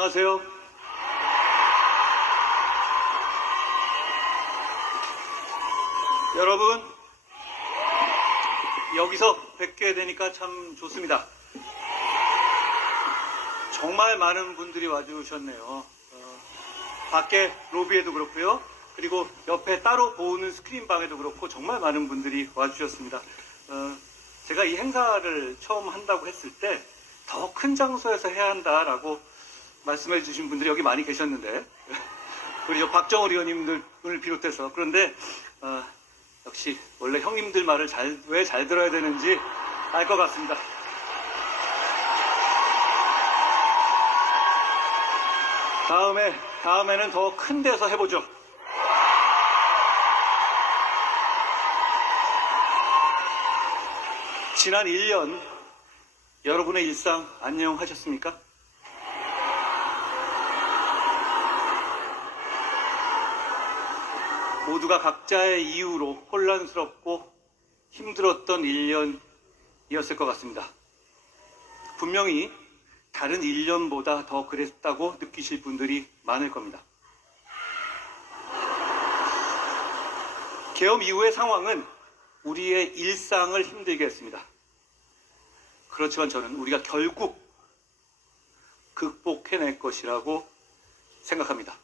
안녕하세요. 여러분, 여기서 뵙게 되니까 참 좋습니다. 정말 많은 분들이 와주셨네요. 밖에 로비에도 그렇고요. 그리고 옆에 따로 보는 스크린방에도 그렇고 정말 많은 분들이 와주셨습니다. 제가 이 행사를 처음 한다고 했을 때 더 큰 장소에서 해야 한다라고 말씀해 주신 분들이 여기 많이 계셨는데 우리 박정우 의원님들을 비롯해서 그런데 역시 원래 형님들 말을 왜 잘 들어야 되는지 알 것 같습니다. 다음에는 더 큰 데서 해보죠. 지난 1년 여러분의 일상 안녕하셨습니까? 모두가 각자의 이유로 혼란스럽고 힘들었던 1년이었을 것 같습니다. 분명히 다른 1년보다 더 그랬다고 느끼실 분들이 많을 겁니다. 계엄 이후의 상황은 우리의 일상을 힘들게 했습니다. 그렇지만 저는 우리가 결국 극복해낼 것이라고 생각합니다.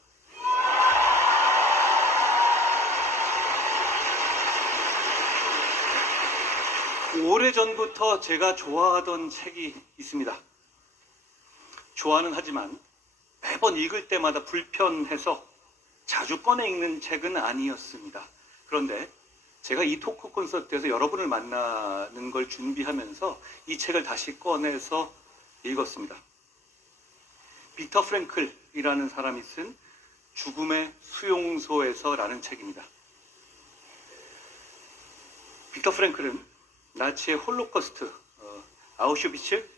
오래전부터 제가 좋아하던 책이 있습니다. 좋아는 하지만 매번 읽을 때마다 불편해서 자주 꺼내 읽는 책은 아니었습니다. 그런데 제가 이 토크 콘서트에서 여러분을 만나는 걸 준비하면서 이 책을 다시 꺼내서 읽었습니다. 빅터 프랭클이라는 사람이 쓴 죽음의 수용소에서라는 책입니다. 빅터 프랭클은 나치의 홀로코스트, 아우슈비츠,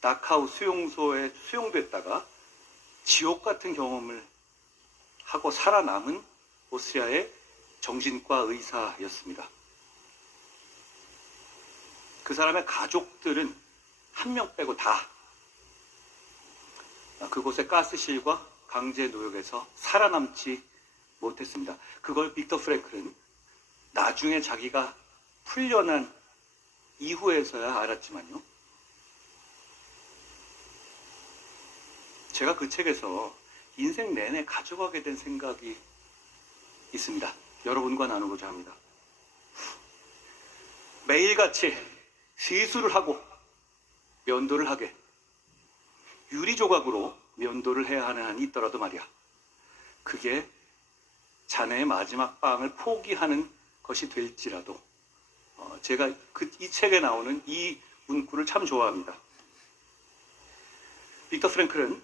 다카우 수용소에 수용됐다가 지옥 같은 경험을 하고 살아남은 오스트리아의 정신과 의사였습니다. 그 사람의 가족들은 한 명 빼고 다 그곳의 가스실과 강제 노역에서 살아남지 못했습니다. 그걸 빅터 프랭클은 나중에 자기가 풀려난 이후에서야 알았지만요. 제가 그 책에서 인생 내내 가져가게 된 생각이 있습니다. 여러분과 나누고자 합니다. 매일같이 시술을 하고 면도를 하게 유리조각으로 면도를 해야 하는 한이 있더라도 말이야. 그게 자네의 마지막 방을 포기하는 것이 될지라도 제가 이 책에 나오는 이 문구를 참 좋아합니다. 빅터 프랭클은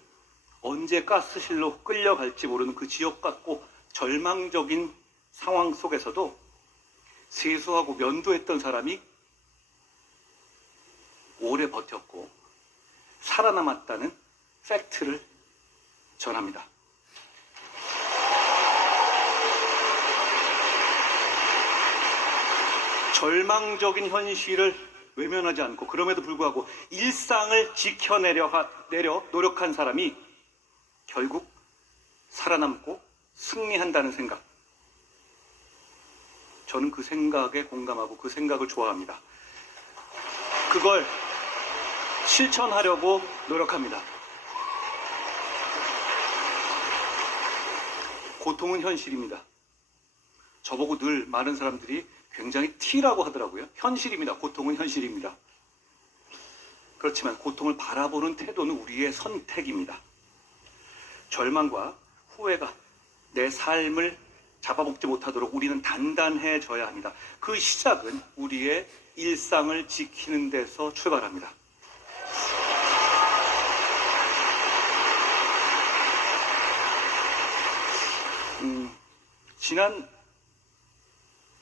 언제 가스실로 끌려갈지 모르는 그 지옥 같고 절망적인 상황 속에서도 세수하고 면도했던 사람이 오래 버텼고 살아남았다는 팩트를 전합니다. 절망적인 현실을 외면하지 않고 그럼에도 불구하고 일상을 지켜내려 노력한 사람이 결국 살아남고 승리한다는 생각. 저는 그 생각에 공감하고 그 생각을 좋아합니다. 그걸 실천하려고 노력합니다. 고통은 현실입니다. 저보고 늘 많은 사람들이 굉장히 T라고 하더라고요. 현실입니다. 고통은 현실입니다. 그렇지만 고통을 바라보는 태도는 우리의 선택입니다. 절망과 후회가 내 삶을 잡아먹지 못하도록 우리는 단단해져야 합니다. 그 시작은 우리의 일상을 지키는 데서 출발합니다. 지난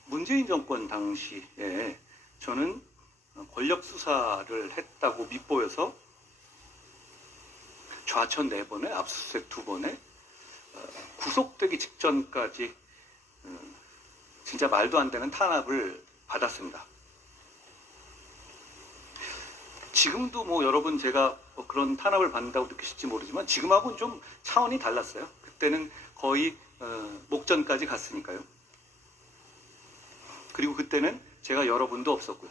문재인 정권 당시에 저는 권력 수사를 했다고 밉보여서 좌천 4번에 압수수색 2번에 구속되기 직전까지 진짜 말도 안 되는 탄압을 받았습니다. 지금도 뭐 여러분 제가 뭐 그런 탄압을 받는다고 느끼실지 모르지만 지금하고는 좀 차원이 달랐어요. 그때는 거의 목전까지 갔으니까요. 그리고 그때는 제가 여러분도 없었고요.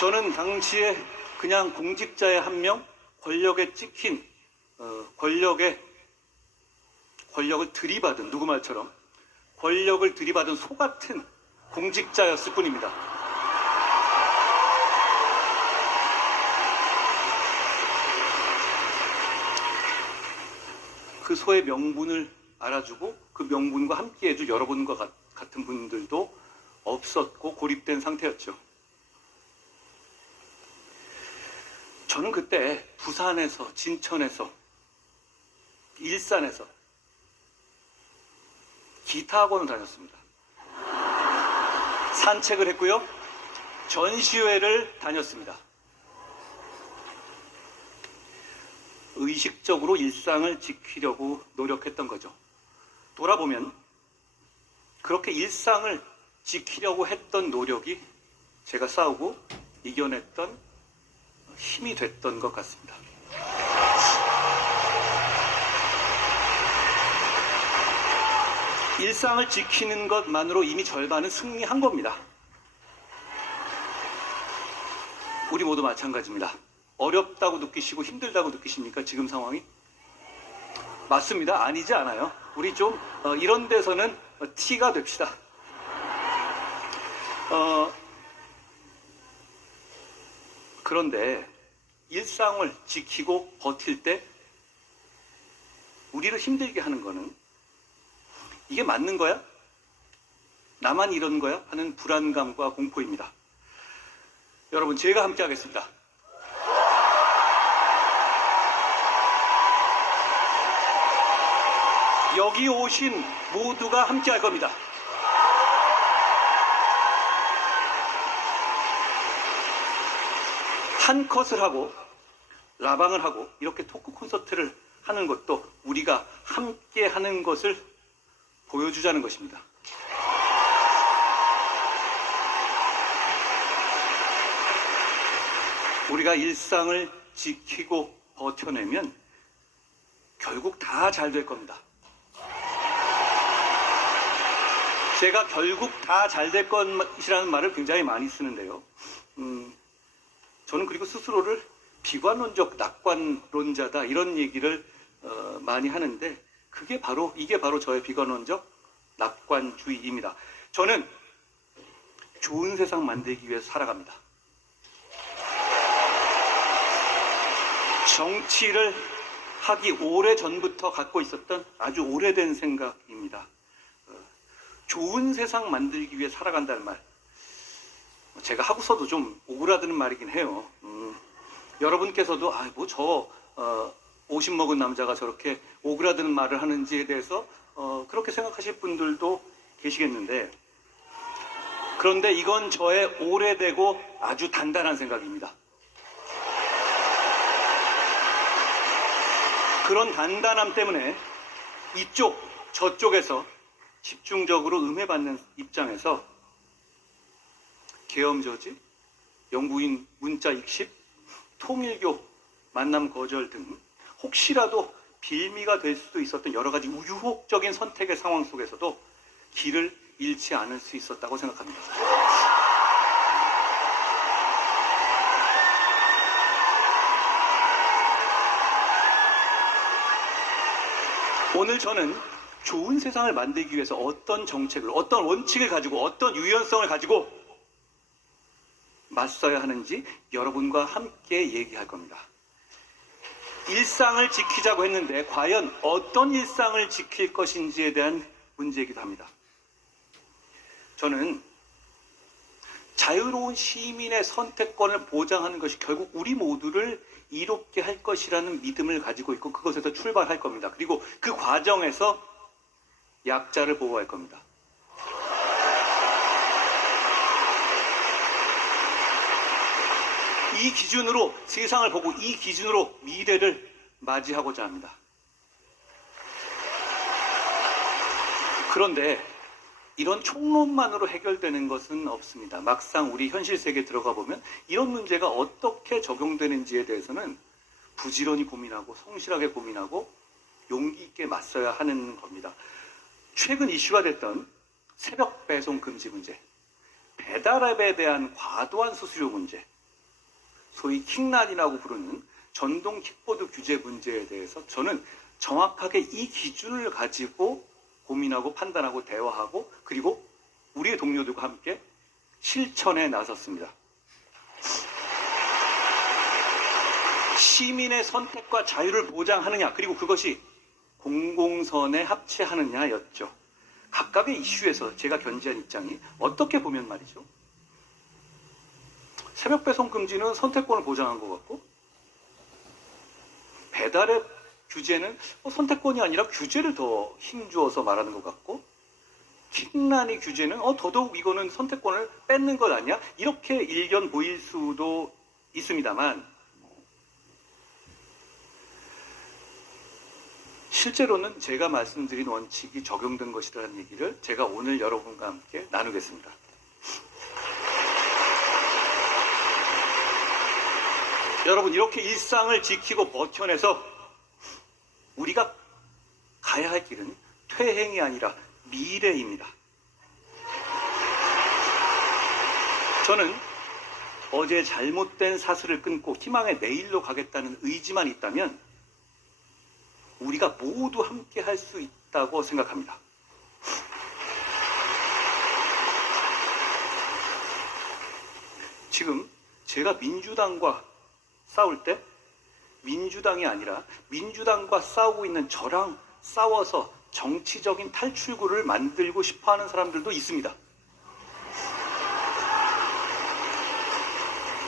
저는 당시에 그냥 공직자의 한 명, 권력에 찍힌 권력을 들이받은, 누구 말처럼 권력을 들이받은 소 같은 공직자였을 뿐입니다. 그 소의 명분을 알아주고 그 명분과 함께 해줄 여러분과 같은 분들도 없었고 고립된 상태였죠. 저는 그때 부산에서, 진천에서, 일산에서 기타 학원을 다녔습니다. 산책을 했고요. 전시회를 다녔습니다. 의식적으로 일상을 지키려고 노력했던 거죠. 돌아보면 그렇게 일상을 지키려고 했던 노력이 제가 싸우고 이겨냈던 힘이 됐던 것 같습니다. 일상을 지키는 것만으로 이미 절반은 승리한 겁니다. 우리 모두 마찬가지입니다. 어렵다고 느끼시고 힘들다고 느끼십니까? 지금 상황이? 맞습니다. 아니지 않아요. 우리 좀 이런 데서는 티가 됩시다. 그런데 일상을 지키고 버틸 때 우리를 힘들게 하는 거는 이게 맞는 거야? 나만 이런 거야? 하는 불안감과 공포입니다. 여러분, 제가 함께 하겠습니다. 여기 오신 모두가 함께 할 겁니다. 한 컷을 하고 라방을 하고 이렇게 토크 콘서트를 하는 것도 우리가 함께 하는 것을 보여주자는 것입니다. 우리가 일상을 지키고 버텨내면 결국 다 잘 될 겁니다. 제가 결국 다 잘 될 것이라는 말을 굉장히 많이 쓰는데요. 저는 그리고 스스로를 비관론적 낙관론자다 이런 얘기를 많이 하는데 이게 바로 저의 비관론적 낙관주의입니다. 저는 좋은 세상 만들기 위해서 살아갑니다. 정치를 하기 오래전부터 갖고 있었던 아주 오래된 생각입니다. 좋은 세상 만들기 위해 살아간다는 말, 제가 하고서도 좀 오그라드는 말이긴 해요. 여러분께서도 저 50 먹은 남자가 저렇게 오그라드는 말을 하는지에 대해서 그렇게 생각하실 분들도 계시겠는데, 그런데 이건 저의 오래되고 아주 단단한 생각입니다. 그런 단단함 때문에 이쪽 저쪽에서 집중적으로 음해받는 입장에서 계엄저지, 영부인 문자 익십, 통일교 만남 거절 등 혹시라도 빌미가 될 수도 있었던 여러 가지 유혹적인 선택의 상황 속에서도 길을 잃지 않을 수 있었다고 생각합니다. 오늘 저는 좋은 세상을 만들기 위해서 어떤 정책을, 어떤 원칙을 가지고, 어떤 유연성을 가지고 맞서야 하는지 여러분과 함께 얘기할 겁니다. 일상을 지키자고 했는데 과연 어떤 일상을 지킬 것인지에 대한 문제이기도 합니다. 저는 자유로운 시민의 선택권을 보장하는 것이 결국 우리 모두를 이롭게 할 것이라는 믿음을 가지고 있고 그것에서 출발할 겁니다. 그리고 그 과정에서 약자를 보호할 겁니다. 이 기준으로 세상을 보고 이 기준으로 미래를 맞이하고자 합니다. 그런데 이런 총론만으로 해결되는 것은 없습니다. 막상 우리 현실 세계에 들어가 보면 이런 문제가 어떻게 적용되는지에 대해서는 부지런히 고민하고 성실하게 고민하고 용기 있게 맞서야 하는 겁니다. 최근 이슈가 됐던 새벽 배송 금지 문제, 배달앱에 대한 과도한 수수료 문제, 소위 킥난이라고 부르는 전동 킥보드 규제 문제에 대해서 저는 정확하게 이 기준을 가지고 고민하고 판단하고 대화하고 그리고 우리의 동료들과 함께 실천에 나섰습니다. 시민의 선택과 자유를 보장하느냐 그리고 그것이 공공선에 합치하느냐였죠. 각각의 이슈에서 제가 견지한 입장이 어떻게 보면 말이죠. 새벽 배송 금지는 선택권을 보장한 것 같고 배달앱 규제는 선택권이 아니라 규제를 더 힘주어서 말하는 것 같고 킥난이 규제는 더더욱 이거는 선택권을 뺏는 것 아니야? 이렇게 일견 보일 수도 있습니다만 실제로는 제가 말씀드린 원칙이 적용된 것이라는 얘기를 제가 오늘 여러분과 함께 나누겠습니다. 여러분, 이렇게 일상을 지키고 버텨내서 우리가 가야 할 길은 퇴행이 아니라 미래입니다. 저는 어제 잘못된 사슬을 끊고 희망의 내일로 가겠다는 의지만 있다면 우리가 모두 함께 할 수 있다고 생각합니다. 지금 제가 민주당과 싸울 때 민주당이 아니라 민주당과 싸우고 있는 저랑 싸워서 정치적인 탈출구를 만들고 싶어하는 사람들도 있습니다.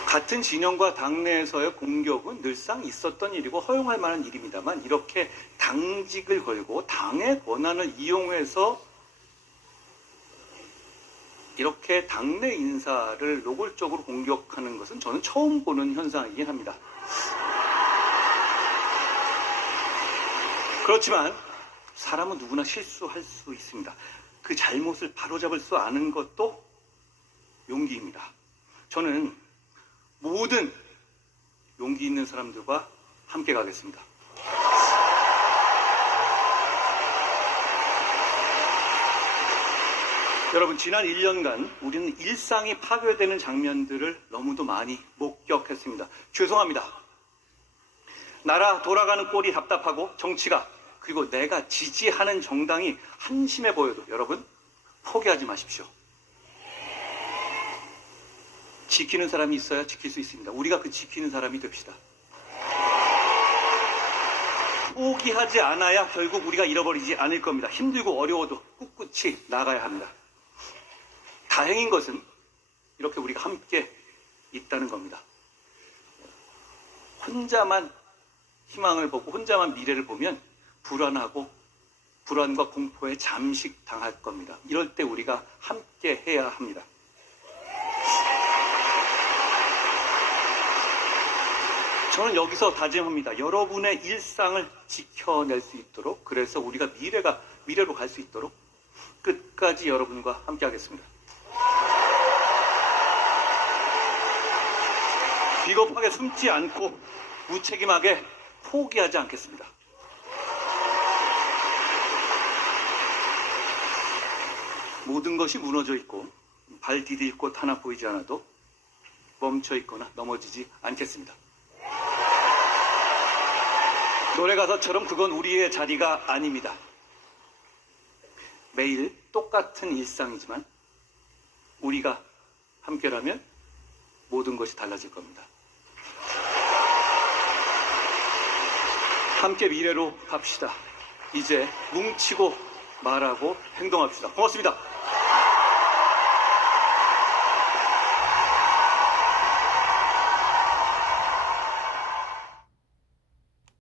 같은 진영과 당내에서의 공격은 늘상 있었던 일이고 허용할 만한 일입니다만 이렇게 당직을 걸고 당의 권한을 이용해서 이렇게 당내 인사를 노골적으로 공격하는 것은 저는 처음 보는 현상이긴 합니다. 그렇지만 사람은 누구나 실수할 수 있습니다. 그 잘못을 바로잡을 수 아는 것도 용기입니다. 저는 모든 용기 있는 사람들과 함께 가겠습니다. 여러분, 지난 1년간 우리는 일상이 파괴되는 장면들을 너무도 많이 목격했습니다. 죄송합니다. 나라 돌아가는 꼴이 답답하고 정치가 그리고 내가 지지하는 정당이 한심해 보여도 여러분 포기하지 마십시오. 지키는 사람이 있어야 지킬 수 있습니다. 우리가 그 지키는 사람이 됩시다. 포기하지 않아야 결국 우리가 잃어버리지 않을 겁니다. 힘들고 어려워도 꿋꿋이 나가야 합니다. 다행인 것은 이렇게 우리가 함께 있다는 겁니다. 혼자만 희망을 보고 혼자만 미래를 보면 불안과 공포에 잠식당할 겁니다. 이럴 때 우리가 함께 해야 합니다. 저는 여기서 다짐합니다. 여러분의 일상을 지켜낼 수 있도록, 그래서 우리가 미래로 갈 수 있도록 끝까지 여러분과 함께 하겠습니다. 비겁하게 숨지 않고 무책임하게 포기하지 않겠습니다. 모든 것이 무너져 있고 발 디딜 곳 하나 보이지 않아도 멈춰 있거나 넘어지지 않겠습니다. 노래 가사처럼 그건 우리의 자리가 아닙니다. 매일 똑같은 일상이지만 우리가 함께라면 모든 것이 달라질 겁니다. 함께 미래로 갑시다. 이제 뭉치고 말하고 행동합시다. 고맙습니다.